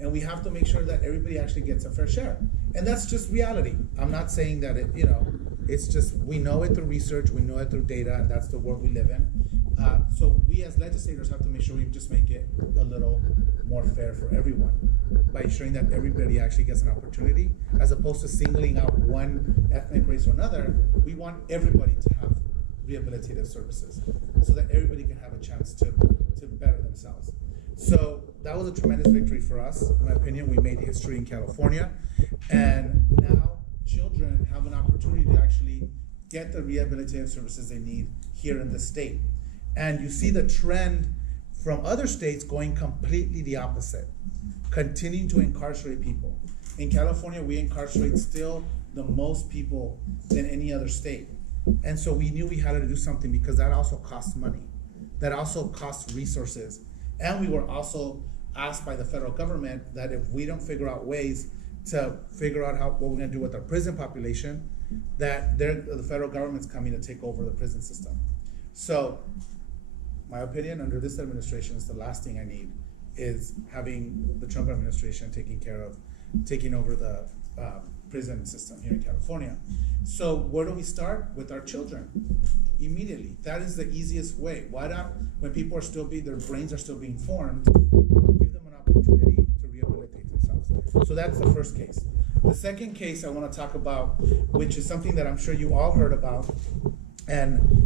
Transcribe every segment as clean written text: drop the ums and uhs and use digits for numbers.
and we have to make sure that everybody actually gets a fair share. And that's just reality. I'm not saying that it's just, we know it through research, we know it through data, and that's the world we live in. So we as legislators have to make sure we just make it a little more fair for everyone by ensuring that everybody actually gets an opportunity, as opposed to singling out one ethnic race or another. We want everybody to have rehabilitative services so that everybody can have a chance to better themselves. So that was a tremendous victory for us. In my opinion, we made history in California, and now children have an opportunity to actually get the rehabilitative services they need here in the state. And you see the trend from other states going completely the opposite, continuing to incarcerate people. In California, we incarcerate still the most people than any other state. And so we knew we had to do something, because that also costs money. That also costs resources. And we were also asked by the federal government that if we don't figure out ways to figure out what we're gonna do with our prison population, that the federal government's coming to take over the prison system. So my opinion, under this administration, is the last thing I need is having the Trump administration taking over the prison system here in California. So where do we start? With our children, immediately. That is the easiest way. Why not, when people are their brains are still being formed, give them an opportunity to rehabilitate themselves. So that's the first case. The second case I want to talk about, which is something that I'm sure you all heard about, and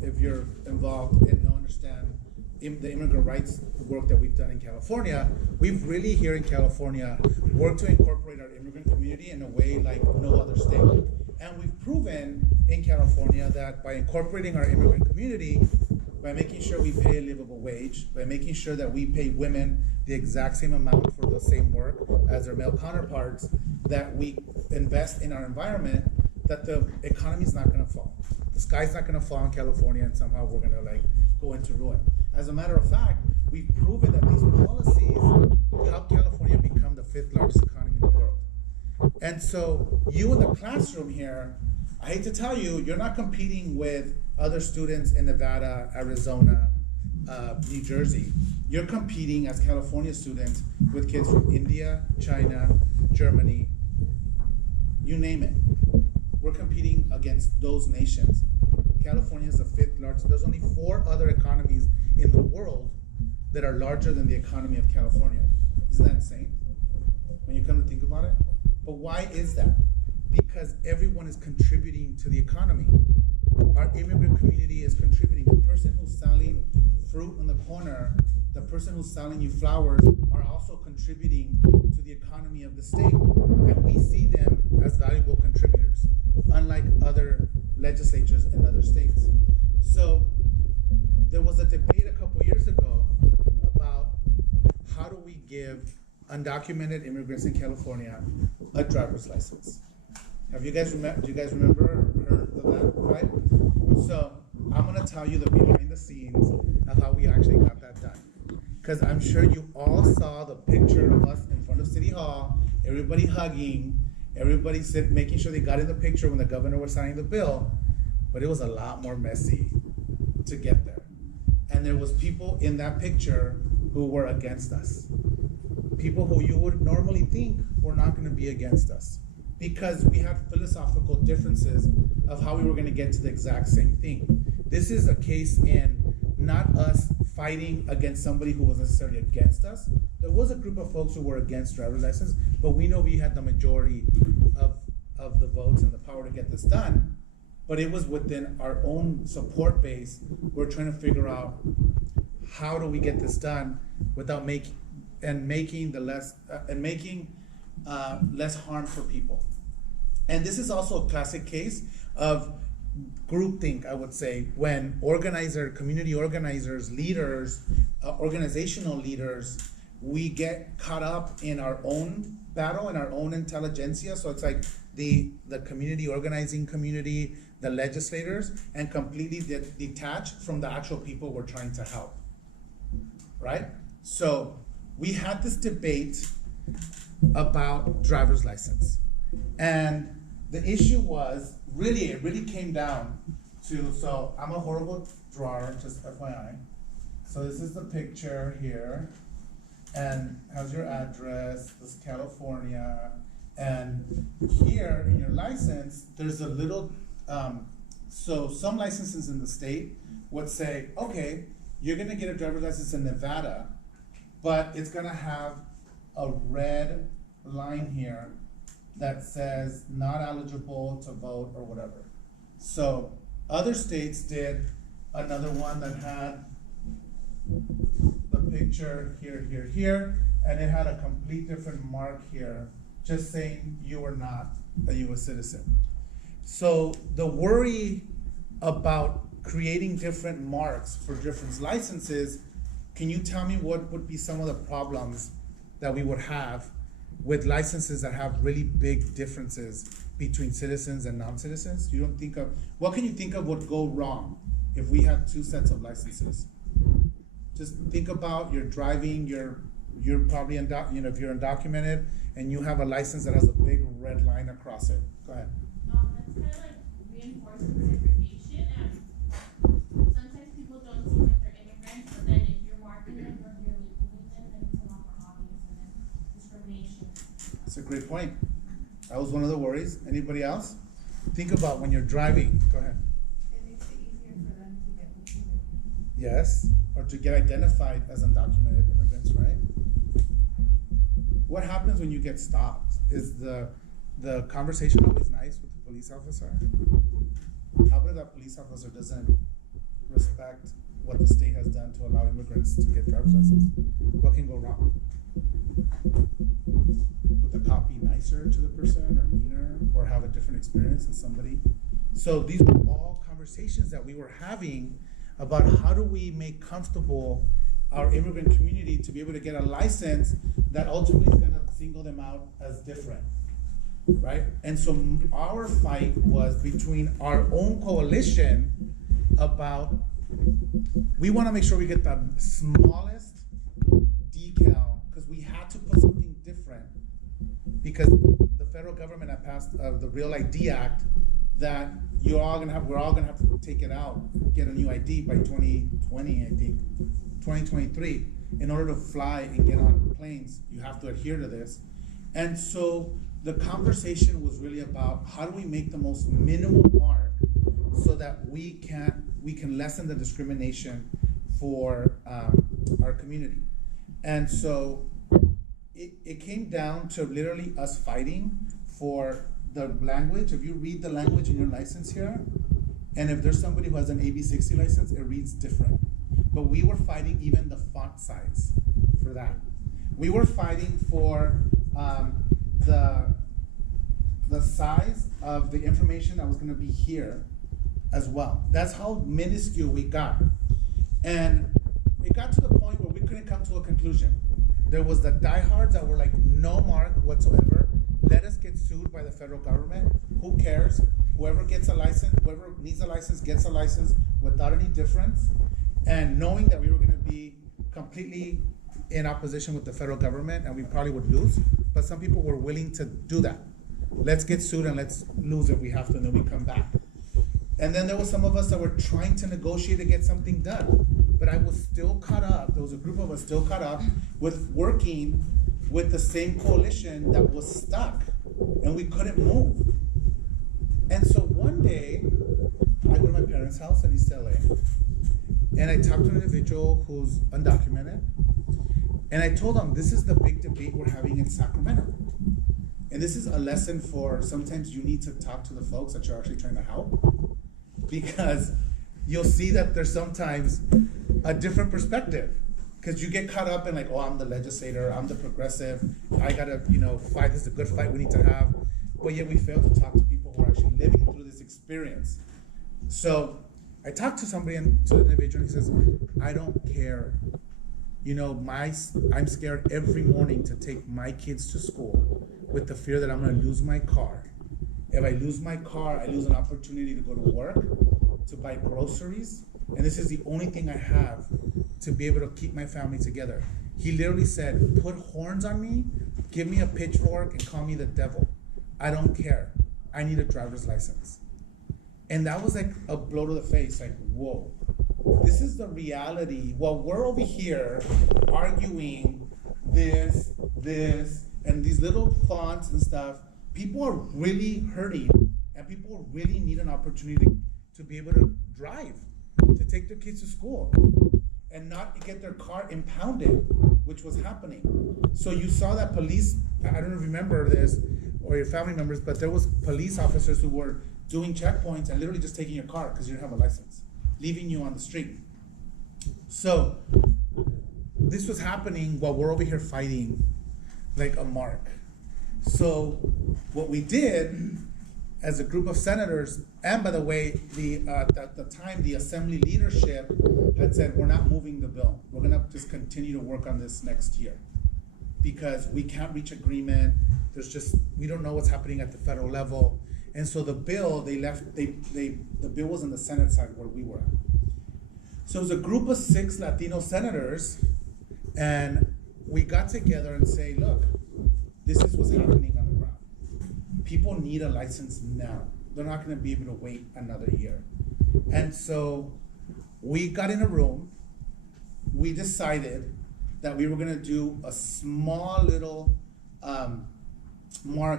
if you're involved and understand the immigrant rights work that we've done in California, we've really here in California worked to incorporate our immigrant community in a way like no other state. And we've proven in California that by incorporating our immigrant community, by making sure we pay a livable wage, by making sure that we pay women the exact same amount for the same work as their male counterparts, that we invest in our environment, that the economy's not gonna fall. The sky's not gonna fall in California and somehow we're gonna go into ruin. As a matter of fact, we've proven that these policies help California become the 5th largest economy in the world. And so you in the classroom here, I hate to tell you, you're not competing with other students in Nevada, Arizona, New Jersey. You're competing as California students with kids from India, China, Germany, you name it. We're competing against those nations. California is the 5th largest. There's only 4 other economies in the world that are larger than the economy of California. Isn't that insane when you come to think about it? But why is that? Because everyone is contributing to the economy. Our immigrant community is contributing. The person who's selling fruit on the corner, the person who's selling you flowers are also contributing to the economy of the state. And we see them as valuable contributors, unlike other legislatures in other states. So there was a debate a couple years ago about how do we give undocumented immigrants in California a driver's license. Do you guys remember or heard of that, right? So I'm gonna tell you the behind the scenes of how we actually got that done. Because I'm sure you all saw the picture of us in front of City Hall, everybody hugging, everybody making sure they got in the picture when the governor was signing the bill, but it was a lot more messy to get there. And there was people in that picture who were against us. People who you would normally think were not gonna be against us, because we had philosophical differences of how we were gonna get to the exact same thing. This is a case in not us fighting against somebody who was necessarily against us. There was a group of folks who were against driver's license, but we know we had the majority of the votes and the power to get this done. But it was within our own support base. We're trying to figure out how do we get this done without making less harm for people. And this is also a classic case of groupthink, I would say, when community organizers, leaders, organizational leaders, we get caught up in our own battle and our own intelligentsia. So it's like the community organizing community, the legislators, and completely detached from the actual people we're trying to help, right? So we had this debate about driver's license. And the issue was, it really came down to, so I'm a horrible drawer, just FYI. So this is the picture here. and how's your address, this is California, and here in your license, there's a little, so some licenses in the state would say, okay, you're gonna get a driver's license in Nevada, but it's gonna have a red line here that says not eligible to vote or whatever. So other states did another one that had the picture here, and it had a complete different mark here, just saying you were not a US citizen. So the worry about creating different marks for different licenses, can you tell me what would be some of the problems that we would have with licenses that have really big differences between citizens and non-citizens? You don't think of, what can you think of would go wrong if we had two sets of licenses? Just think about you're driving, you're probably if you're undocumented and you have a license that has a big red line across it. Go ahead. That's kind of like reinforcing segregation, and sometimes people don't seem like they're immigrants, but then if you're marking them or you're labeling them, then it's a lot more obvious, and then discrimination. That's a great point. That was one of the worries. Anybody else? Think about when you're driving. Go ahead. It makes it easier for them to get deported. Yes, or to get identified as undocumented immigrants, right? What happens when you get stopped? Is the conversation always nice with the police officer? How about if that police officer doesn't respect what the state has done to allow immigrants to get driver's license? What can go wrong? Would the cop be nicer to the person or meaner or have a different experience than somebody? So these were all conversations that we were having about how do we make comfortable our immigrant community to be able to get a license that ultimately is gonna single them out as different, right? And so our fight was between our own coalition about, we wanna make sure we get the smallest decal, because we had to put something different, because the federal government had passed the Real ID Act that we're all gonna have to take it out, get a new ID by 2020, I think, 2023. In order to fly and get on planes, you have to adhere to this. And so the conversation was really about how do we make the most minimal mark so that we can lessen the discrimination for our community. And so it came down to literally us fighting for the language. If you read the language in your license here, and if there's somebody who has an AB60 license, it reads different. But we were fighting even the font size for that. We were fighting for the size of the information that was gonna be here as well. That's how minuscule we got. And it got to the point where we couldn't come to a conclusion. There was the diehards that were like, no mark whatsoever. Let us get sued by the federal government. Who cares? Whoever gets a license, whoever needs a license gets a license without any difference. And knowing that we were gonna be completely in opposition with the federal government and we probably would lose, but some people were willing to do that. Let's get sued and let's lose if we have to, and then we come back. And then there was some of us that were trying to negotiate to get something done. But I was still caught up, there was a group of us still caught up with working with the same coalition that was stuck and we couldn't move. And so one day, I go to my parents' house in East LA and I talked to an individual who's undocumented, and I told him, this is the big debate we're having in Sacramento. And this is a lesson for sometimes you need to talk to the folks that you're actually trying to help, because you'll see that there's sometimes a different perspective. Because you get caught up in like, oh, I'm the legislator, I'm the progressive, I gotta, fight, this is a good fight we need to have. But yet we fail to talk to people who are actually living through this experience. So I talked to somebody, to an individual, and he says, I don't care. I'm scared every morning to take my kids to school with the fear that I'm gonna lose my car. If I lose my car, I lose an opportunity to go to work, to buy groceries, and this is the only thing I have to be able to keep my family together. He literally said, put horns on me, give me a pitchfork, and call me the devil. I don't care. I need a driver's license. And that was like a blow to the face, like, whoa. This is the reality. While we're over here arguing this, and these little fonts and stuff. People are really hurting, and people really need an opportunity to be able to drive, to take their kids to school, and not get their car impounded, which was happening. So you saw that police, I don't know if you remember this, or your family members, but there was police officers who were doing checkpoints and literally just taking your car because you didn't have a license, leaving you on the street. So this was happening while we're over here fighting like a mark. So what we did as a group of senators, and by the way, at the time the assembly leadership had said, we're not moving the bill. We're gonna just continue to work on this next year because we can't reach agreement. We don't know what's happening at the federal level. And so the bill, the bill was on the Senate side where we were at. So it was a group of 6 Latino senators, and we got together and say, look, this is what's happening on the ground. People need a license now. They're not gonna be able to wait another year. And so we got in a room, we decided that we were gonna do a small little mark